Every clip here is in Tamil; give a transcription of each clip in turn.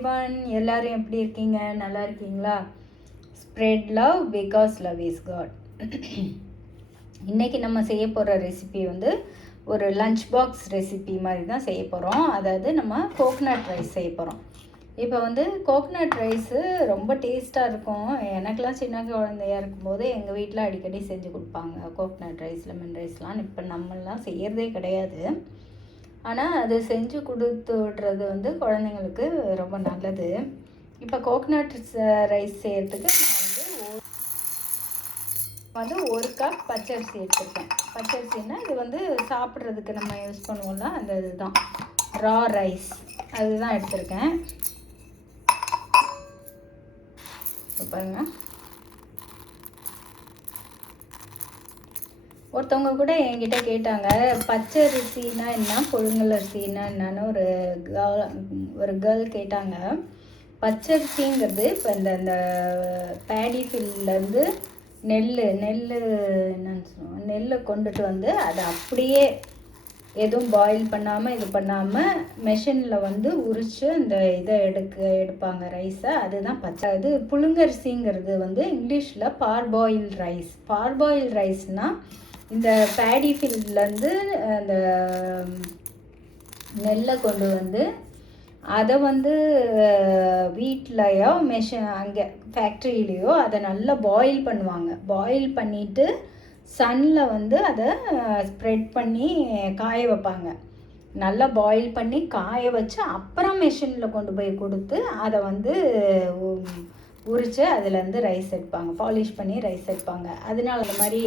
எவ்ரிவன், எல்லாரும் எப்படி இருக்கீங்க? நல்லா இருக்கீங்களா? Spread love because love is God. இன்றைக்கி நம்ம செய்ய போகிற ரெசிபி வந்து ஒரு லஞ்ச் பாக்ஸ் ரெசிபி மாதிரி தான் செய்ய போகிறோம். அதாவது நம்ம கோகனட் ரைஸ் செய்ய போகிறோம். இப்போ வந்து கோகனட் ரைஸு ரொம்ப டேஸ்ட்டாக இருக்கும். எனக்கெலாம் சின்ன குழந்தையாக இருக்கும்போது எங்கள் வீட்டில் அடிக்கடி செஞ்சு கொடுப்பாங்க கோகனட் ரைஸ், லெமன் ரைஸ்லாம். இப்போ நம்மளாம் செய்கிறதே கிடையாது. ஆனால் அது செஞ்சு கொடுத்து விடுறது வந்து குழந்தைங்களுக்கு ரொம்ப நல்லது. இப்போ கோகனட் ரைஸ் செய்கிறதுக்கு நான் வந்து ஒரு கப் பச்சரிசி எடுத்துருக்கேன். பச்சரிசின்னா இது வந்து சாப்பிட்றதுக்கு நம்ம யூஸ் பண்ணுவோம்ல, அந்த இதுதான் ரா ரைஸ், அதுதான் எடுத்திருக்கேன். இப்போ பாருங்கள், ஒருத்தவங்க கூட என்கிட்ட கேட்டாங்க பச்சரிசினா என்ன, புழுங்கல் அரிசினா என்னன்னு ஒரு கேர்ள் கேட்டாங்க. பச்சரிசிங்கிறது இப்போ இந்த பேடி ஃபீல்ட்லேருந்து என்னன்னு சொல்லுவோம், நெல்லை கொண்டுட்டு வந்து அதை அப்படியே எதுவும் பாயில் பண்ணாமல் இது பண்ணாமல் மெஷினில் வந்து உரித்து அந்த இதை எடுப்பாங்க ரைஸை, அதுதான் பச்சை. இது புழுங்கரிசிங்கிறது வந்து இங்கிலீஷில் பார்பாயில் ரைஸ். பார்பாயில் ரைஸ்னால் இந்த பேடி ஃபீல்ட்லேருந்து அந்த நெல்லை கொண்டு வந்து அதை வந்து வீட்லையோ அங்கே ஃபேக்ட்ரியிலையோ அதை நல்லா பாயில் பண்ணுவாங்க. பாயில் பண்ணிவிட்டு சன்னில் வந்து அதை ஸ்ப்ரெட் பண்ணி காய வைப்பாங்க. நல்லா பாயில் பண்ணி காய வச்சு அப்புறம் மெஷினில் கொண்டு போய் கொடுத்து அதை வந்து உரித்து அதுலேருந்து ரைஸ் எடுப்பாங்க, பாலிஷ் பண்ணி ரைஸ் எடுப்பாங்க. அதனால அந்த மாதிரி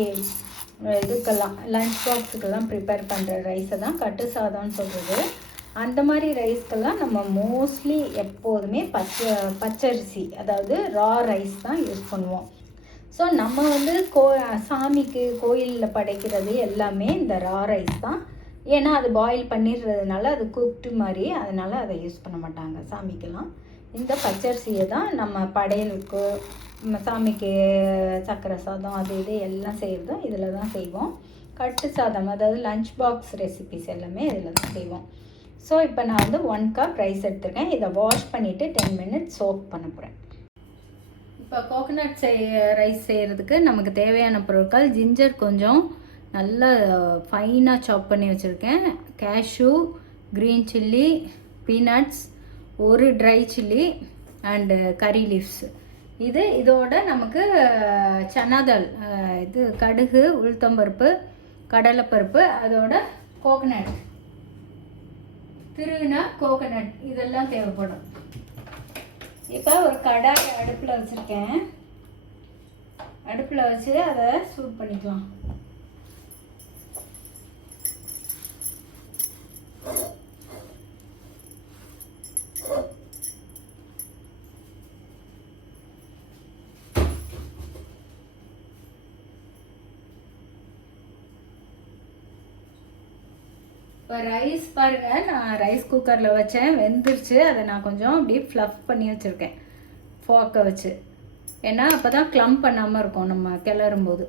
இதுக்கெல்லாம் லஞ்ச் பாக்ஸுக்கெல்லாம் ப்ரிப்பேர் பண்ணுற ரைஸை தான் கட்டு சாதம்னு சொல்கிறது. அந்த மாதிரி ரைஸ்க்கெல்லாம் நம்ம மோஸ்ட்லி எப்போதுமே பச்சரிசி, அதாவது ரா ரைஸ் தான் யூஸ் பண்ணுவோம். ஸோ நம்ம வந்து சாமிக்கு கோயிலில் படைக்கிறது எல்லாமே இந்த ரா ரைஸ் தான். ஏன்னா அது பாயில் பண்ணிடுறதுனால அது குக்டு மாதிரி, அதனால் அதை யூஸ் பண்ண மாட்டாங்க சாமிக்கெல்லாம். இந்த பச்சரிசியை தான் நம்ம படையலுக்கு, சாமிக்கு சக்கரை சாதம் அது இது எல்லாம் செய்கிறதும் இதில் தான் செய்வோம். கட்டு சாதம், அதாவது லஞ்ச் பாக்ஸ் ரெசிபிஸ் எல்லாமே இதில் தான் செய்வோம். ஸோ இப்போ நான் வந்து 1 கப் ரைஸ் எடுத்துருக்கேன். இதை வாஷ் பண்ணிவிட்டு 10 மினிட்ஸ் சோக் பண்ண போகிறேன். இப்போ கோகனட் ரைஸ் செய்கிறதுக்கு நமக்கு தேவையான பொருட்கள்: ஜிஞ்சர் கொஞ்சம் நல்லா ஃபைனாக சாப் பண்ணி வச்சுருக்கேன், கேஷ்யூ, க்ரீன் சில்லி, பீனட்ஸ், ஒரு ட்ரை சில்லி அண்டு கறி லீவ்ஸ். இதோட நமக்கு சனாதால், இது கடுகு, உளுத்தம்பருப்பு, கடலைப்பருப்பு, அதோட கோகனட், திருவினா கோகனட், இதெல்லாம் தேவைப்படும். இப்போ ஒரு கடாய் அடுப்பில் வச்சுருக்கேன். அடுப்பில் வச்சு அதை சூடு பண்ணிக்கலாம். இப்போ ரைஸ் பாருங்கள், நான் ரைஸ் குக்கரில் வச்சேன், வெந்துருச்சு. அதை நான் கொஞ்சம் அப்படியே ஃப்ளஃப் பண்ணி வச்சுருக்கேன் ஃபோக்கை வச்சு. ஏன்னா அப்போ தான் க்ளம்ப் பண்ணாமல் இருக்கும் நம்ம கிளறும்போது.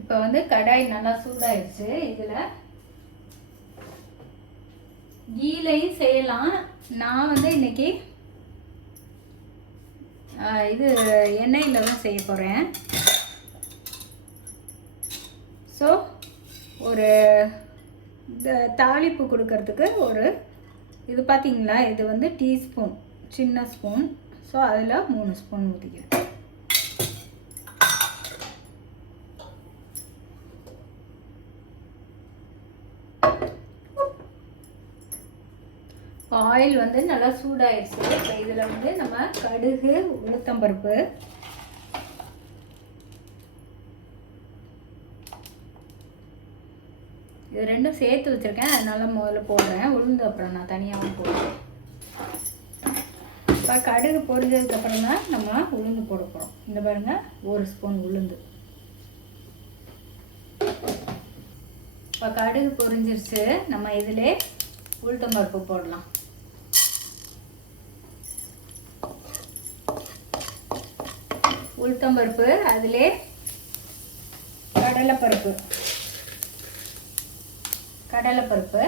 இப்போ வந்து கடாய் நல்லா சூடாயிடுச்சு. இதில் கீலையும் செய்யலாம். நான் வந்து இன்றைக்கி இது எண்ணெயில் தான் செய்ய போகிறேன். ஸோ ஒரு தாளிப்பு கொடுக்கறதுக்கு ஒரு இது பார்த்திங்களா, இது வந்து டீஸ்பூன், சின்ன ஸ்பூன். ஸோ அதில் 3 ஸ்பூன் ஊற்றிக்கிறேன். ஆயில் வந்து நல்லா சூடாயிடுச்சு. இப்போ இதில் வந்து நம்ம கடுகு, உளுத்தம்பருப்பு, இது ரெண்டும் சேர்த்து வச்சுருக்கேன், அதனால் முதல்ல போடுறேன். உளுந்து அப்புறம் நான் தனியாகவும் போடுறேன். இப்போ கடுகு பொரிஞ்சதுக்கப்புறம் தான் நம்ம உளுந்து போட போகிறோம். இந்த பாருங்கள், 1 ஸ்பூன் உளுந்து. இப்போ கடுகு பொரிஞ்சிருச்சு. நம்ம இதிலே உளுத்தம்பருப்பு போடலாம். உளுத்தம்பருப்பு, அதிலே கடலைப்பருப்பு, கடலைப்பருப்பு,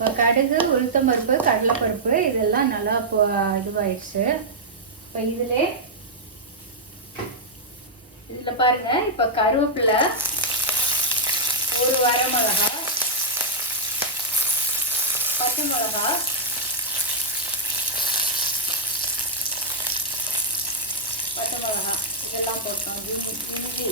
இப்போ கடுகு, உளுத்தம்பருப்பு, கடலைப்பருப்பு இதெல்லாம் நல்லா இதுவாயிடுச்சு. இப்போ இதில் பாருங்கள், இப்போ கருவேப்பிலை, ஒரு வரமிளகா, பச்சை மிளகா, இதெல்லாம் போட்டோம். இஞ்சி,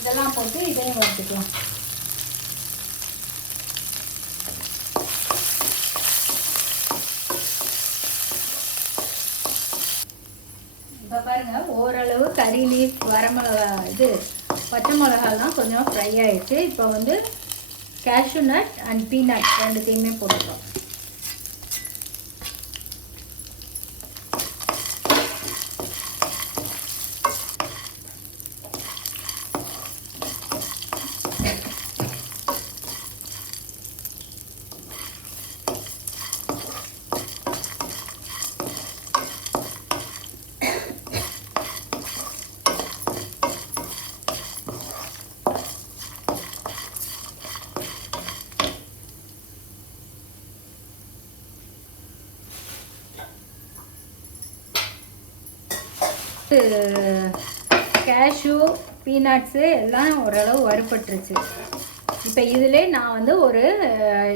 இதெல்லாம் போட்டு இதையும் வறுத்துக்கலாம். இப்போ பாருங்கள், ஓரளவு கறி லீஃப், வரமிளகா, பச்சை மிளகாலாம் கொஞ்சம் ஃப்ரை ஆகிடுச்சு. இப்போ வந்து கேஷ்யூ நட் அண்ட் பீனட் ரெண்டுத்தையுமே போட்டுக்கலாம். கேஷ்யூ, பீனட்ஸு எல்லாம் ஓரளவு வறுபட்டுருச்சு. இப்போ இதிலே நான் வந்து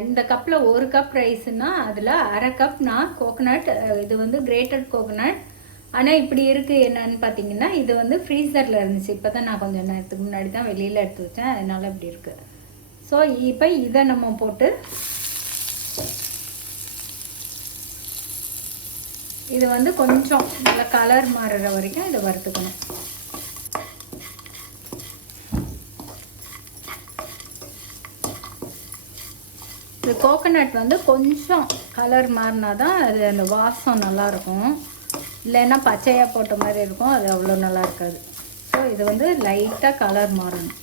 இந்த கப்பில் 1 கப் ரைஸுன்னா அதில் அரை கப் நான் கோகோனட், இது வந்து கிரேட்டட் கோகோனட். ஆனால் இப்படி இருக்குது என்னன்னு பார்த்தீங்கன்னா, இது வந்து ஃப்ரீசரில் இருந்துச்சு. இப்போ தான் நான் கொஞ்சம் நேரத்துக்கு முன்னாடி தான் வெளியில் எடுத்து வச்சேன், அதனால் இப்படி இருக்குது. ஸோ இப்போ இதை நம்ம போட்டு இது வந்து கொஞ்சம் நல்லா கலர் மாறுற வரைக்கும் இதை வறுத்துக்கணும். இது கோகோனட் வந்து கொஞ்சம் கலர் மாறினா தான் அது அந்த வாசம் நல்லாயிருக்கும். இல்லைன்னா பச்சையாக போட்ட மாதிரி இருக்கும், அது அவ்வளோ நல்லா இருக்காது. ஸோ இது வந்து லைட்டாக கலர் மாறணும்.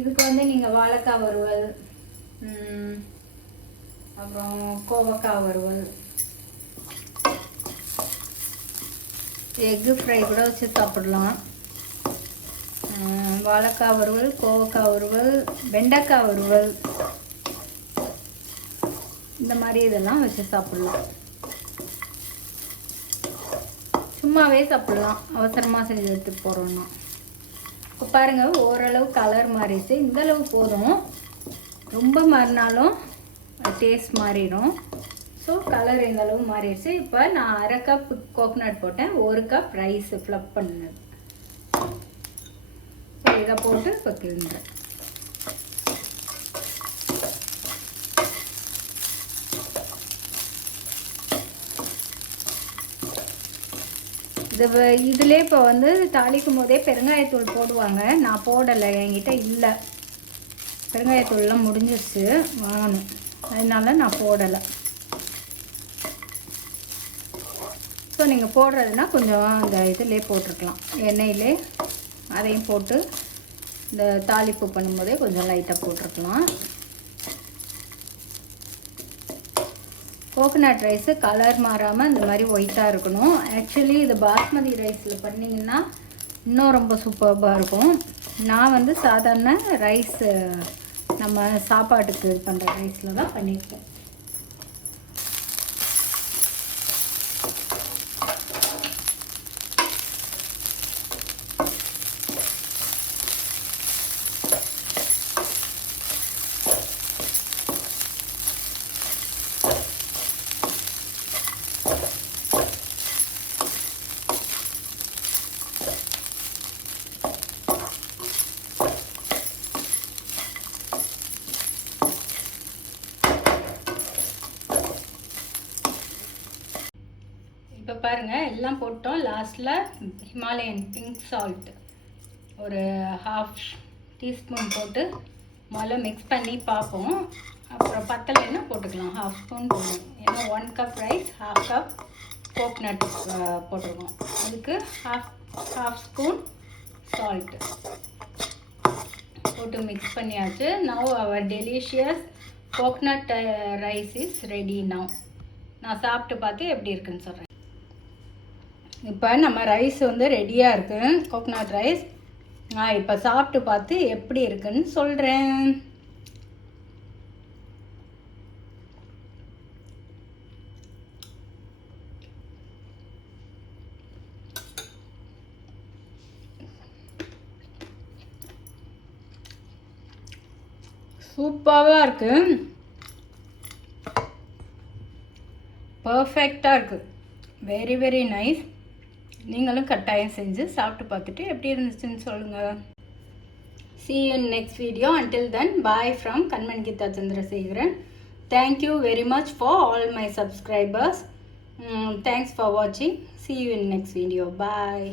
இதுக்கு வந்து நீங்கள் வாழைக்காய் வறுவல், அப்புறம் கோவக்காய் வறுவல், எக்கு ஃப்ரை கூட வச்சு சாப்பிடலாம். வாழைக்காய் வறுவல், கோவக்காய் வறுவல், வெண்டைக்காய் வறுவல், இந்த மாதிரி இதெல்லாம் வச்சு சாப்பிடலாம். சும்மாவே சாப்பிடலாம், அவசரமாக செஞ்சு எடுத்துகிட்டு போகிறோன்னா. இப்போ பாருங்கள், ஓரளவு கலர் மாறிடுச்சு. இந்தளவு போதும், ரொம்ப மாறினாலும் டேஸ்ட் மாறிடும். ஸோ கலர் இந்தளவு மாறிடுச்சு. இப்போ நான் அரை கப் கோகோனட் போட்டேன், 1 கப் ரைஸ் ஃப்ளப் பண்ணது. ஸோ இதை போட்டு இப்போ கிண்டுறேன். இதிலே இப்போ வந்து தாளிக்கும் போதே பெருங்காயத்தூள் போடுவாங்க. நான் போடலை, என்கிட்ட இல்லை. பெருங்காயத்தூள்லாம் முடிஞ்சிருச்சு, வாங்கணும். அதனால நான் போடலை. ஸோ நீங்கள் போடுறதுனா கொஞ்சம் அந்த இதிலே போட்டிருக்கலாம், எண்ணெயிலே அதையும் போட்டு இந்த தாளிப்பு பண்ணும்போதே கொஞ்சம் லைட்டாக போட்டிருக்கலாம். கோகோனட் ரைஸு கலர் மாறாமல் இந்த மாதிரி ஒயிட்டாக இருக்கணும். ஆக்சுவலி இது பாஸ்மதி ரைஸில் பண்ணிங்கன்னா இன்னும் ரொம்ப சூப்பராக இருக்கும். நான் வந்து சாதாரண ரைஸு நம்ம சாப்பாட்டுக்கு இது பண்ணுற ரைஸில் தான் பண்ணியிருக்கேன். இப்போ பாருங்கள், எல்லாம் போட்டோம். லாஸ்ட்டில் ஹிமாலயன் பிங்க் சால்ட் ஒரு 1/2 டீஸ்பூன் போட்டு முதல்ல மிக்ஸ் பண்ணி பார்ப்போம். அப்புறம் பத்தலைன்னா போட்டுக்கலாம், 1/2 ஸ்பூன் போதும். ஏன்னா 1 கப் ரைஸ் 1/2 கப் கோக்னட் போட்டிருக்கோம். அதுக்கு 1/2 ஸ்பூன் சால்ட்டு போட்டு மிக்ஸ் பண்ணியாச்சு. Now our delicious coconut rice is ready. நான் சாப்பிட்டு பார்த்து எப்படி இருக்குன்னு சொல்கிறேன். இப்போ நம்ம ரைஸ் வந்து ரெடியாக இருக்குது, கோக்னட் ரைஸ். நான் இப்போ சாப்பிட்டு பார்த்து எப்படி இருக்குன்னு சொல்கிறேன். சூப்பராக இருக்குது, பர்ஃபெக்டாக இருக்குது, வெரி வெரி நைஸ். நீங்களும் கட்டாயம் செஞ்சு சாப்பிட்டு பார்த்துட்டு எப்படி இருந்துச்சுன்னு சொல்லுங்கள். See you in next video. Until then, bye from Kanman Geeta Chandrasekharan. Thank you very much for all my subscribers. Thanks for watching. See you in next video. Bye.